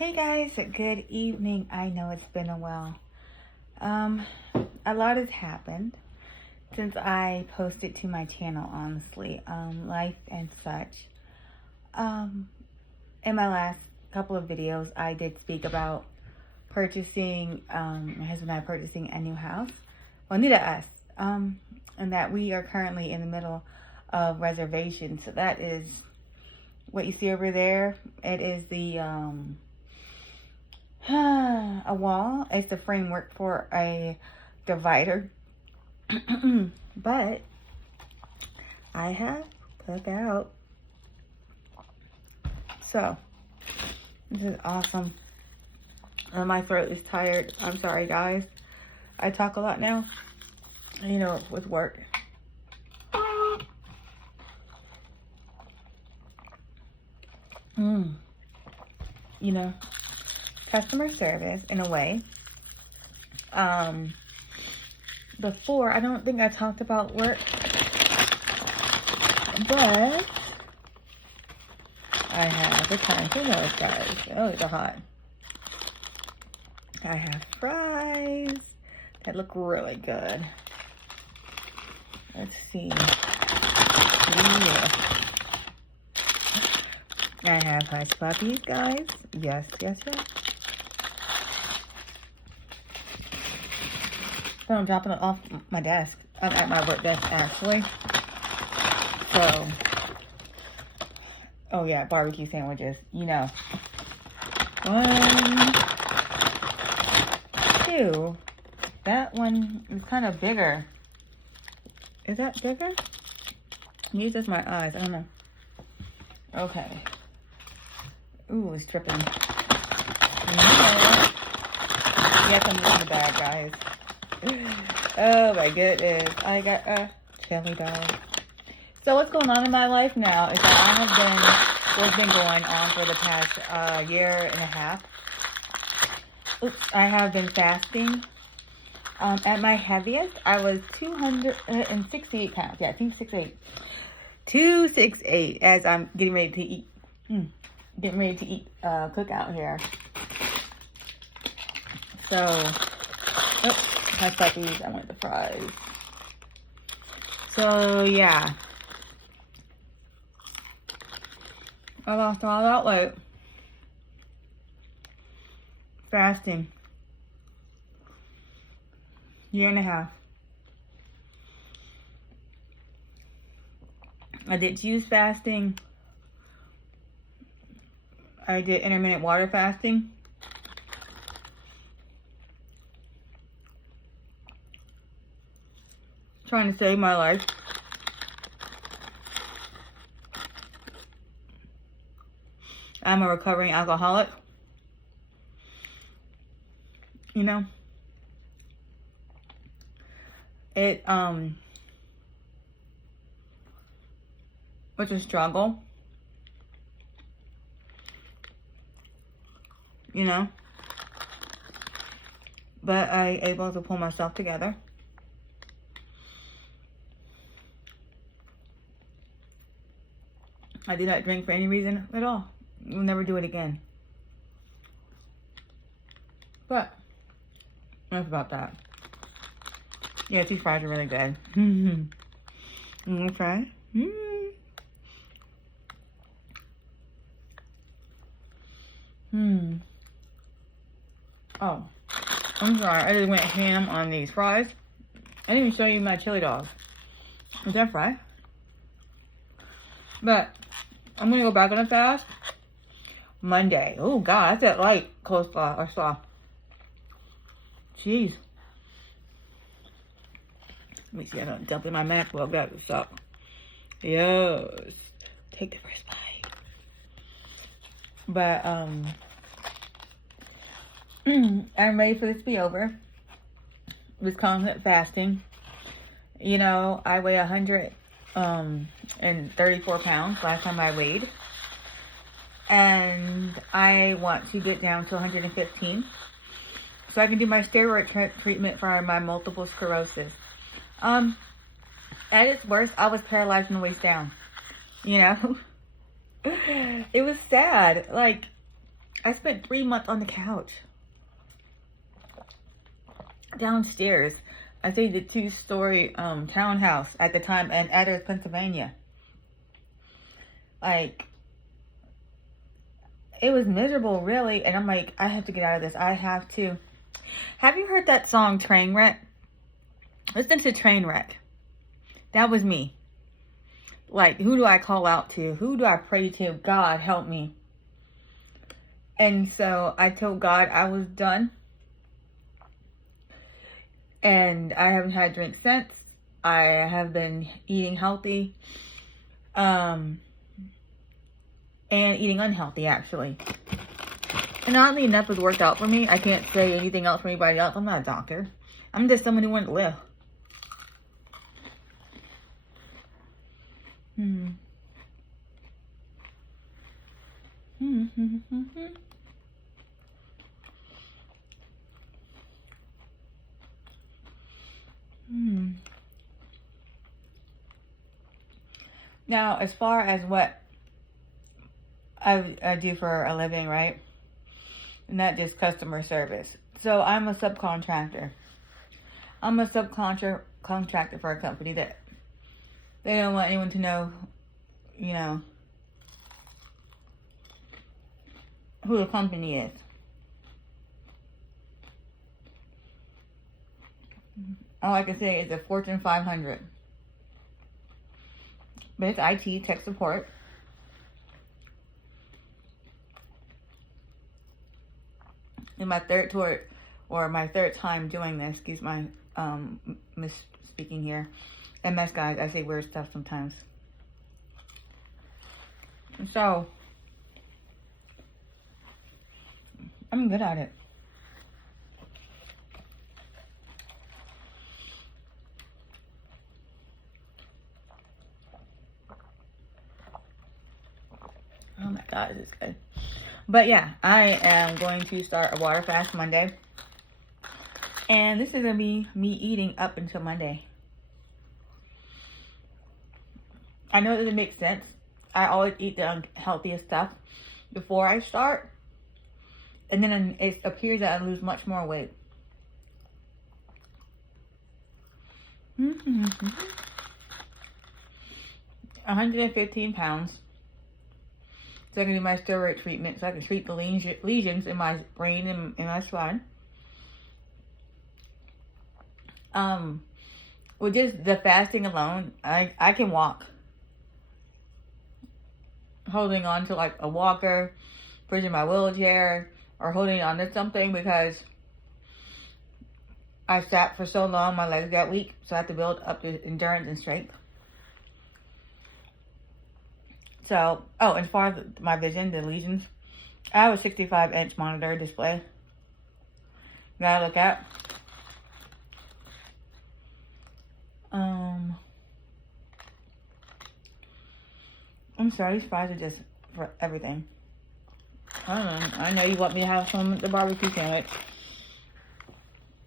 Hey guys, good evening. I know it's been a while. A lot has happened since I posted to my channel, honestly. Life and such. In my last couple of videos, I did speak about purchasing, my husband and I purchasing a new house. Well, new to us. And that we are currently in the middle of reservation. So that is what you see over there. It is the, a wall. It's the framework for a divider. But I have Cookout. So this is awesome. My throat is tired. I'm sorry, guys. I talk a lot now. You know, with work. You know, customer service in a way. Before, I don't think I talked about work, but I have the time for those guys. Oh, they're hot. I have fries that look really good. Let's see. Yeah. I have Hushpuppies, guys. Yes, yes, yes. So I'm dropping it off my desk. I'm at my work desk, actually. So, oh yeah, barbecue sandwiches. You know. 1, 2. That one is kind of bigger. Is that bigger? Maybe just my eyes. I don't know. Okay. Ooh, it's dripping. Yes, I'm in the bag, guys. Oh my goodness. I got a chili dog. So what's going on in my life now is that what's been going on for the past year and a half. Oops, I have been fasting. At my heaviest, I was 268 pounds. Yeah, 268. 268 as I'm getting ready to eat. Getting ready to eat Cookout here. So, Hushpuppies. I want the fries. So yeah, I lost all that weight. Fasting. Year and a half. I did juice fasting. I did intermittent water fasting. Trying to save my life. I'm a recovering alcoholic. You know? It, was a struggle. You know? But I able to pull myself together. I do not drink for any reason at all. We'll never do it again. But enough about that. Yeah, these fries are really good. Fries? Oh, I'm sorry. I just went ham on these fries. I didn't even show you my chili dog. Is that fry? But I'm gonna go back on a fast Monday. Oh God, that's that light coleslaw or slaw. Jeez. Let me see. I don't dump in my MacBook. That would suck. Yes. Take the first bite. But I'm ready for this to be over. With constant fasting. You know, I weigh 134 pounds last time I weighed. And I want to get down to 115. So I can do my steroid treatment for my multiple sclerosis. At its worst, I was paralyzed from the waist down. You know? It was sad. Like, I spent 3 months on the couch. Downstairs. I stayed the 2-story townhouse at the time in Edwards, Pennsylvania. Like, it was miserable, really. And I'm like, I have to get out of this. I have to. Have you heard that song, Trainwreck? Listen to Trainwreck. That was me. Like, who do I call out to? Who do I pray to? God, help me. And so I told God I was done. And I haven't had a drink since. I have been eating healthy. And eating unhealthy, actually. And oddly enough, it's worked out for me. I can't say anything else for anybody else. I'm not a doctor. I'm just someone who wanted to live. Now, as far as what I do for a living, right? Not just customer service. So I'm a subcontractor. I'm a subcontractor for a company that they don't want anyone to know, you know, who the company is. All I can say is a Fortune 500. But it's IT, tech support. In my third tour, or my third time doing this, excuse my misspeaking here. And mess, guys, I say weird stuff sometimes. So, I'm good at it. Oh my God, this is good. But yeah, I am going to start a water fast Monday. And this is going to be me eating up until Monday. I know it doesn't make sense. I always eat the healthiest stuff before I start. And then it appears that I lose much more weight. 115 pounds. So I can do my steroid treatment, so I can treat the lesions in my brain and in my spine. With just the fasting alone, I can walk. Holding on to like a walker, pushing my wheelchair, or holding on to something because I sat for so long, my legs got weak, so I have to build up the endurance and strength. So, oh, and as far as my vision, the lesions, I have a 65-inch monitor display that I look at. I'm sorry, these fries are just for everything. I know you want me to have some of the barbecue sandwich.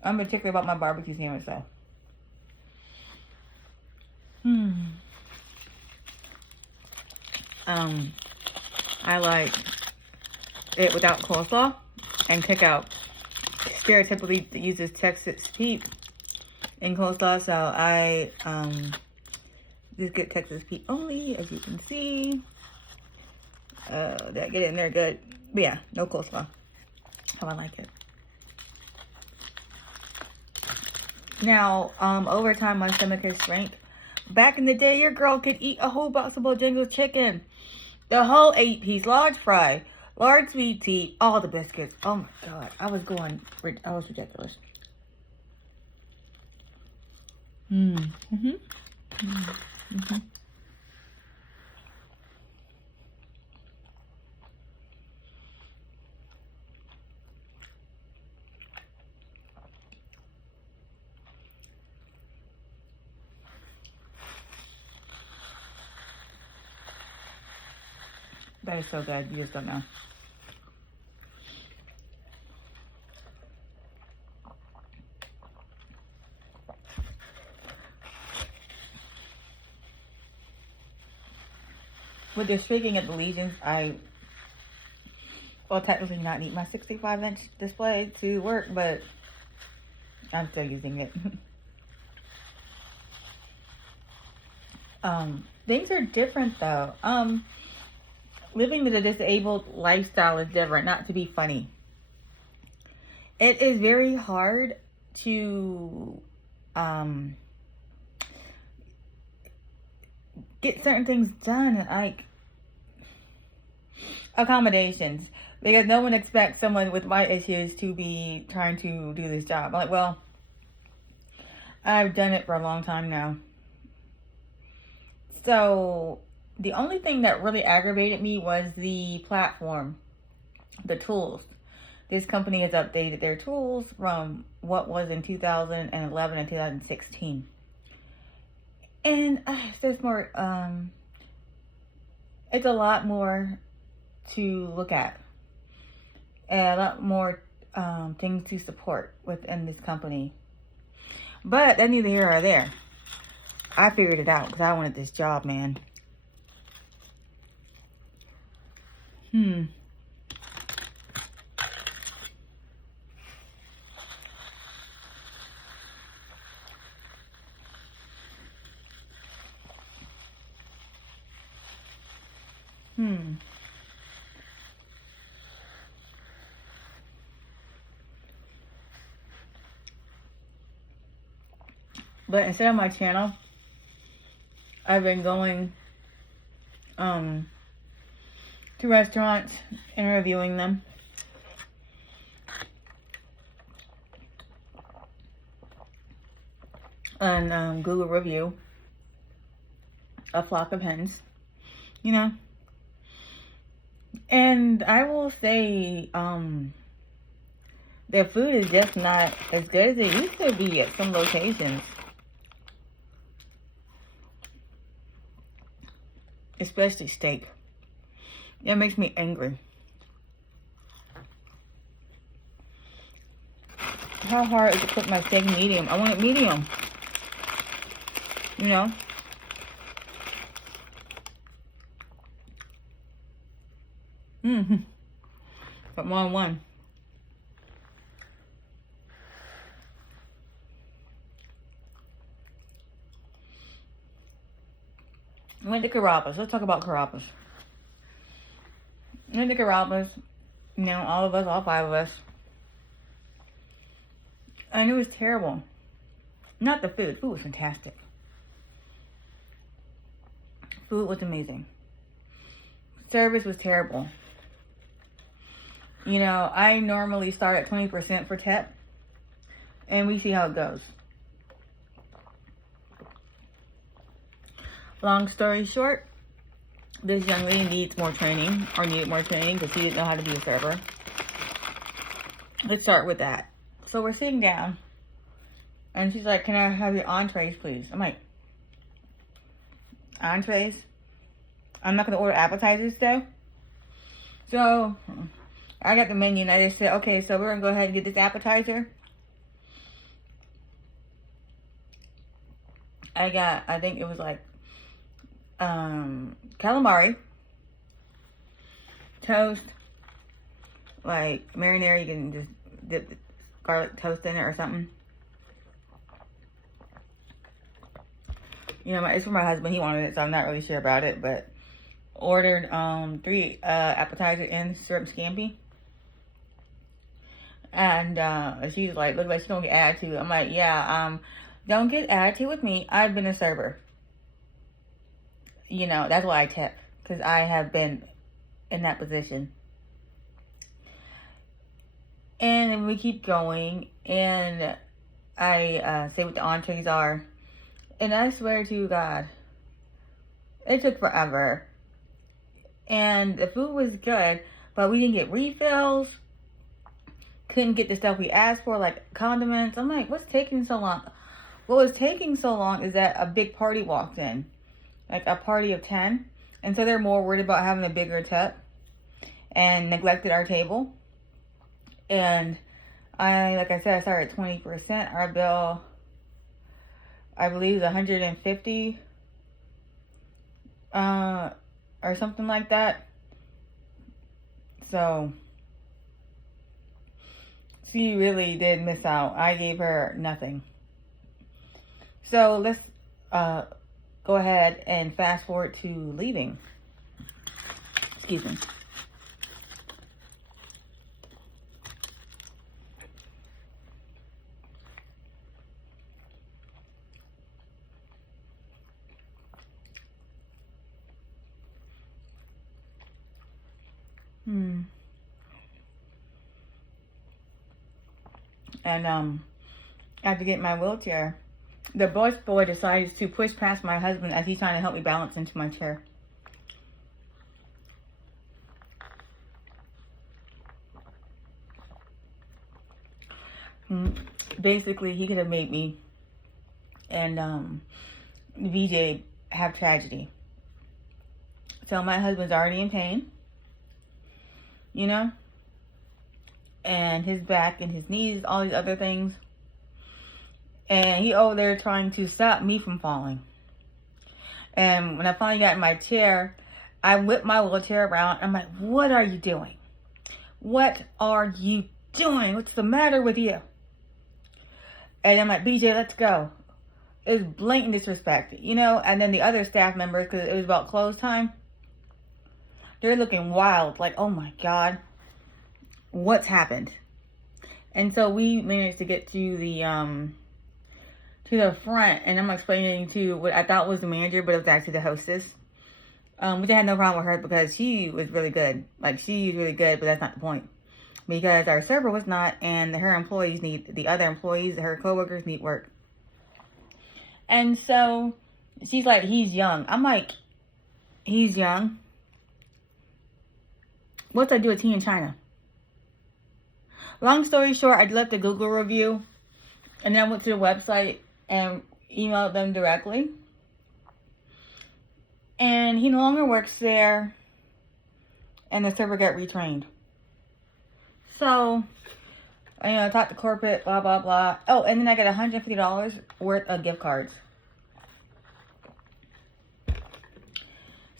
I'm particular about my barbecue sandwich, though. I like it without coleslaw and Cookout stereotypically uses Texas Pete in coleslaw, so I just get Texas Pete only, as you can see. Did I get it in there good? But yeah, no coleslaw. How I like it. Now, over time, my stomach has shrank. Back in the day, your girl could eat a whole box of Bojangles chicken. The whole 8-piece large fry. Large sweet tea. All the biscuits. Oh my God. I was ridiculous. That is so good. You just don't know. With the streaking of the lesions, Well, technically not need my 65-inch display to work, but I'm still using it. Things are different though. Living with a disabled lifestyle is different, not to be funny. It is very hard to get certain things done, like accommodations, because no one expects someone with my issues to be trying to do this job. I'm like, well, I've done it for a long time now. So the only thing that really aggravated me was the platform, the tools. This company has updated their tools from what was in 2011 and 2016. And it's just more, it's a lot more to look at. And a lot more things to support within this company. But that's neither here or there. I figured it out because I wanted this job, man. But instead of my channel, I've been going to restaurants and reviewing them. On Google review, a flock of hens, you know. And I will say, their food is just not as good as it used to be at some locations. Especially steak. That makes me angry. How hard is it to cook my steak medium? I want it medium. You know? But more than one. I went to Carrabba's. Let's talk about Carrabba's. I went to Carrabba's. You know, all of us, all five of us. And it was terrible. Not the food. Food was fantastic. Food was amazing. Service was terrible. You know, I normally start at 20% for tip. And we see how it goes. Long story short, this young lady needs more training, or needed more training because she didn't know how to be a server. Let's start with that. So we're sitting down, and she's like, "Can I have your entrees, please?" I'm like, "Entrees? I'm not going to order appetizers, though." So I got the menu, and I just said, "Okay, so we're going to go ahead and get this appetizer." I think it was like calamari, toast, like marinara. You can just dip the garlic toast in it or something. You know, it's for my husband. He wanted it, so I'm not really sure about it. But ordered 3 appetizers and shrimp scampi. And she's like, "Look like she's gonna get attitude." I'm like, "Yeah, don't get attitude with me. I've been a server. You know, that's why I tip, because I have been in that position." And we keep going, and I say what the entrees are. And I swear to God, it took forever. And the food was good, but we didn't get refills. Couldn't get the stuff we asked for, like condiments. I'm like, what's taking so long? What was taking so long is that a big party walked in. Like a party of 10. And so they're more worried about having a bigger tip. And neglected our table. And like I said, I started at 20%. Our bill, I believe, is $150. Or something like that. So she really did miss out. I gave her nothing. So let's go ahead and fast forward to leaving. Excuse me. And after getting my wheelchair, the bus boy decides to push past my husband as he's trying to help me balance into my chair. Basically, he could have made me and VJ have tragedy. So my husband's already in pain, you know, and his back and his knees, all these other things. And he over there trying to stop me from falling. And when I finally got in my chair, I whipped my wheelchair around. I'm like, what are you doing? What are you doing? What's the matter with you? And I'm like, BJ, let's go. It was blatant disrespect, you know. And then the other staff members, because it was about close time, they're looking wild, like, oh my God, what's happened? And so we managed to get to the front, and I'm explaining to what I thought was the manager, but it was actually the hostess. Which I had no problem with her because she was really good. Like, she's really good, but that's not the point. Because our server was not, and her employees the other employees, her coworkers need work. And so she's like, he's young. I'm like, he's young? What's that do with tea in China? Long story short, I left a Google review, and then I went to the website and emailed them directly. And he no longer works there, and the server got retrained. So, I talked to corporate, blah, blah, blah. Oh, and then I got $150 worth of gift cards.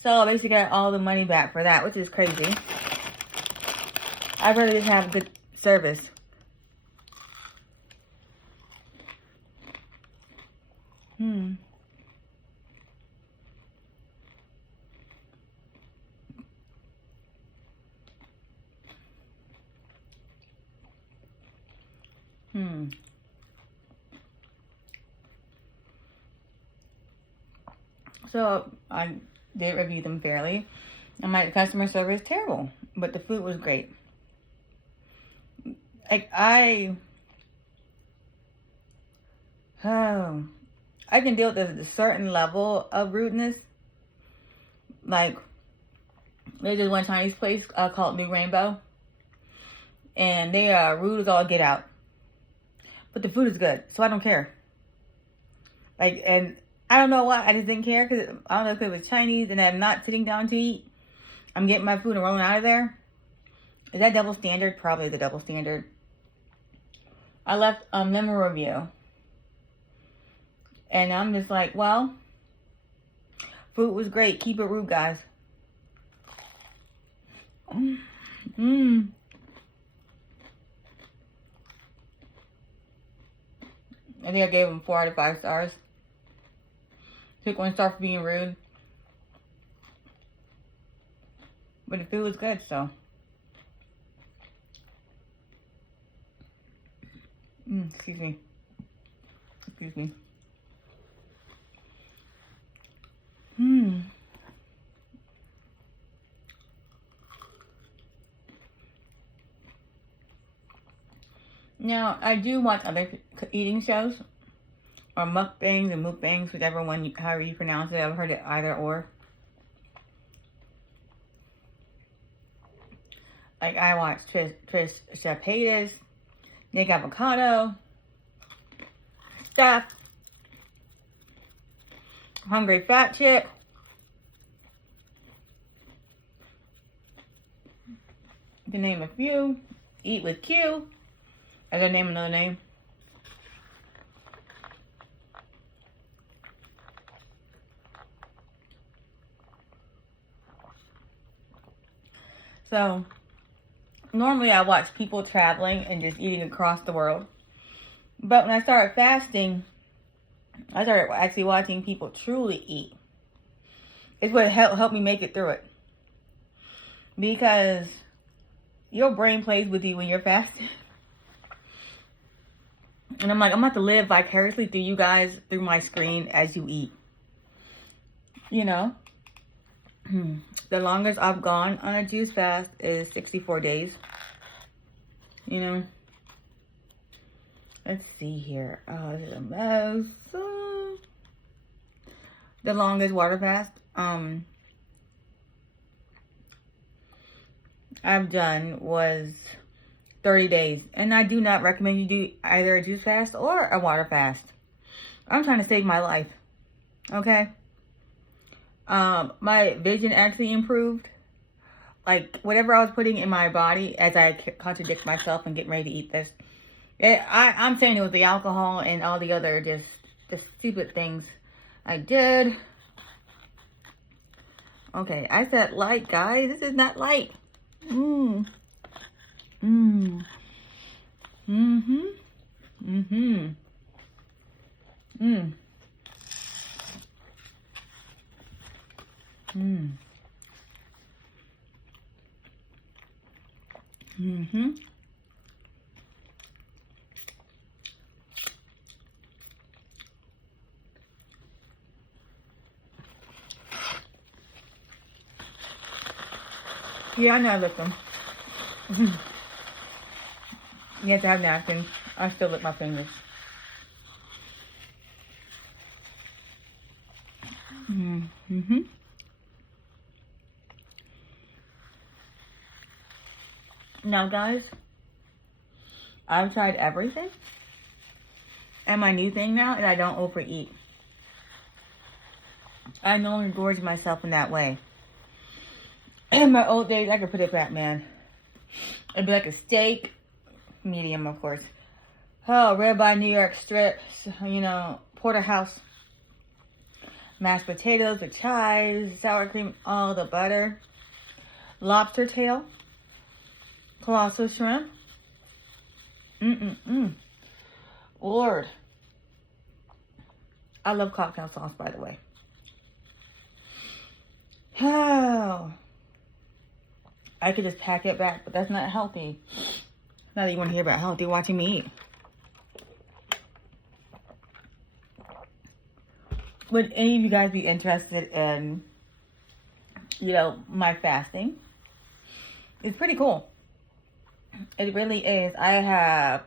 So, I basically got all the money back for that, which is crazy. I'd rather just have good service. So I did review them fairly. And my customer service is terrible, but the food was great. Like I can deal with a certain level of rudeness. Like there's this one Chinese place called New Rainbow, and they are rude as all get out. But the food is good, so I don't care. Like, and I don't know why, I just didn't care, because I don't know if it was Chinese and I'm not sitting down to eat. I'm getting my food and rolling out of there. Is that double standard? Probably the double standard. I left a memo review. And I'm just like, well, food was great. Keep it rude, guys. I think I gave them 4 out of 5 stars. Took 1 star for being rude. But the food was good, so. Excuse me. Excuse me. Now, I do watch other eating shows. Or mukbangs and mukbangs, whichever one, however you pronounce it. I've heard it either or. Like, I watch Trish Chapatis, Nick Avocado, Steph, Hungry Fat Chick, to name a few. Eat with Q. I gotta name another name. So, normally I watch people traveling and just eating across the world. But when I started fasting, I started actually watching people truly eat. It's what helped me make it through it. Because your brain plays with you when you're fasting. And I'm like, I'm about to live vicariously through you guys, through my screen as you eat. You know? The longest I've gone on a juice fast is 64 days. You know? Let's see here. Oh, this is a mess. The longest water fast I've done was 30 days. And I do not recommend you do either a juice fast or a water fast. I'm trying to save my life. Okay? My vision actually improved. Like, whatever I was putting in my body as I contradict myself and getting ready to eat this. I'm saying it was the alcohol and all the other just the stupid things I did. Okay, I said light, guys. This is not light. Mm. Mm. Mm-hmm. Mm-hmm. Mm. Mm. Mm-hmm. Yeah, I know I licked them. You have to have napkins. I still lick my fingers. Mm-hmm. Now, guys, I've tried everything. And my new thing now is I don't overeat. I no longer gorge myself in that way. In my old days, I could put it back, man. It'd be like a steak, medium, of course. Oh, ribeye, New York strips, you know, porterhouse, mashed potatoes with chives, sour cream, all the butter, lobster tail, colossal shrimp. Lord. I love cocktail sauce, by the way. Oh. I could just pack it back, but that's not healthy. Now that you want to hear about healthy, watching me eat. Would any of you guys be interested in, you know, my fasting? It's pretty cool. It really is. I have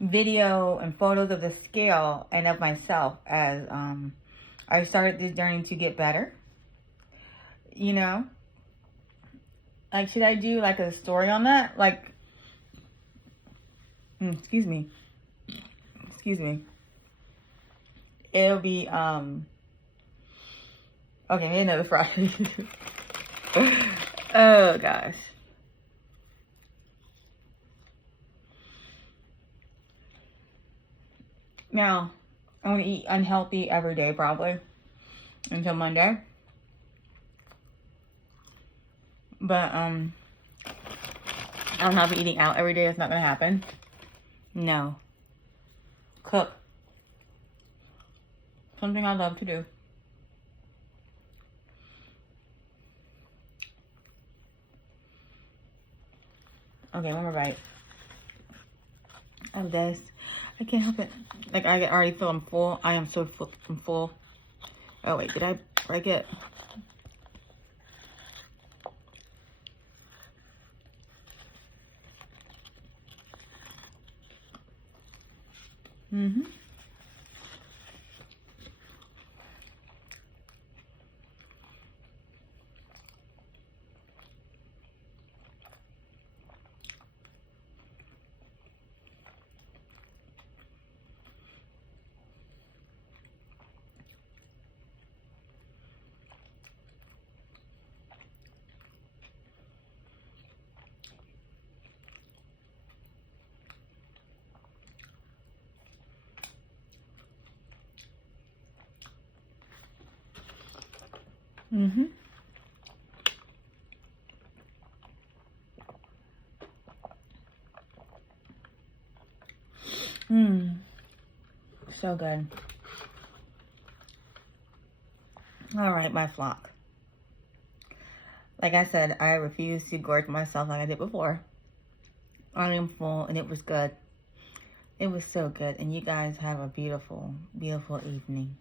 video and photos of the scale and of myself as I started this journey to get better. You know? Like, should I do like a story on that? Like, excuse me. It'll be, okay, maybe another Friday. Oh, gosh. Now, I'm going to eat unhealthy every day, probably, until Monday. But, I'm not be eating out every day. It's not going to happen. No. Cook. Something I love to do. Okay, one more bite of this. I can't help it. Like, I already feel I'm full. I am so full. I'm full. Oh, wait. Did I break it? Mm-hmm. Mm-hmm. So good. All right, my flock. Like I said, I refuse to gorge myself like I did before. I am full, and it was good. It was so good. And you guys have a beautiful, beautiful evening.